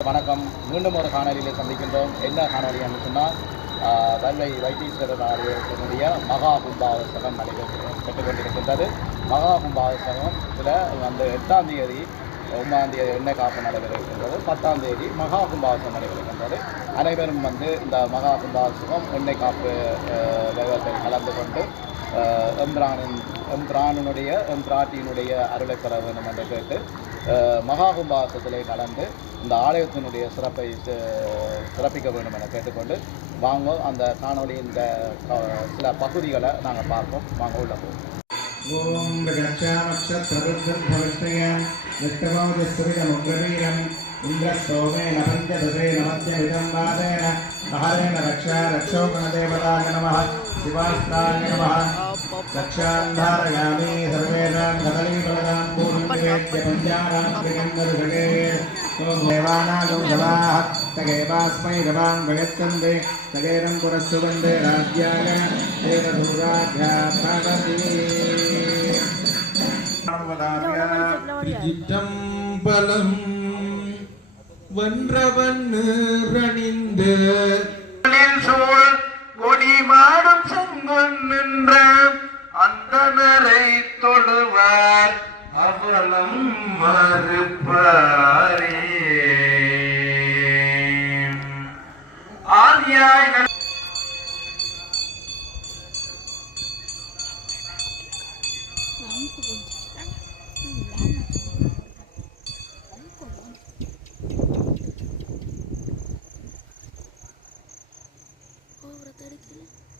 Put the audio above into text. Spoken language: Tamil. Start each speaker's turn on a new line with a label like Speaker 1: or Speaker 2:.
Speaker 1: வணக்கம். மீண்டும் ஒரு காணொலியிலே சந்திக்கின்றோம். என்ன காணொலி என்று சொன்னால் வல்லை வைத்தீஸ்வரர் ஆலயத்தினுடைய மகா நடைபெற்று பெற்றுக் கொண்டிருக்கின்றது மகா கும்பாவசனத்தில் அந்த எட்டாம் தேதி ஒன்பதாம் தேதி எண்ணெய் காப்பு நடைபெற இருக்கின்றது பத்தாம் தேதி மகா கும்பாவசனம் நடைபெறுகின்றது. அனைவரும் வந்து இந்த மகா கும்பாசகம் எண்ணெய் காப்பு அஹ், வைபவத்தில் கலந்து கொண்டு எம்பிரானின் எம்பிரானினுடைய எம்பிராட்டியினுடைய அருளை பெற வேண்டும் என்று கேட்டு மகா கும்பாசத்திலே கலந்து இந்த ஆலயத்தினுடைய சிறப்பை சிறப்பிக்க வேண்டும் என கேட்டுக்கொண்டு வாங்க அந்த காணொலி இந்த க- சில பகுதிகளை நாங்கள் பார்ப்போம். வாங்க உள்ள போவோம்.
Speaker 2: ஓம் गच्छामक्षत्ररुद्धभविष्टयान् विष्टमौजस्वरितमुग्रवीरम् इन्द्रस्तोमेन पञ्चदशेन मध्यमिदं वादेन रक्षा रक्षोगणदेवताय नमः शिवास्त्राय नमः रक्षान्धारयामि सर्वेषां कदलीफलदां दुर्गाभ्याप्तागति
Speaker 3: சிற்றம்பலம் வென்றவன் நிறணிந்து
Speaker 2: சூழ் கொடி மாடும் செங்கொன் நின்ற அந்தனரை தொழுவார். அவலம் மறுப்பாரே. ஆதியாய்
Speaker 4: நமக்கு கொஞ்சம் laboratório aqui, né?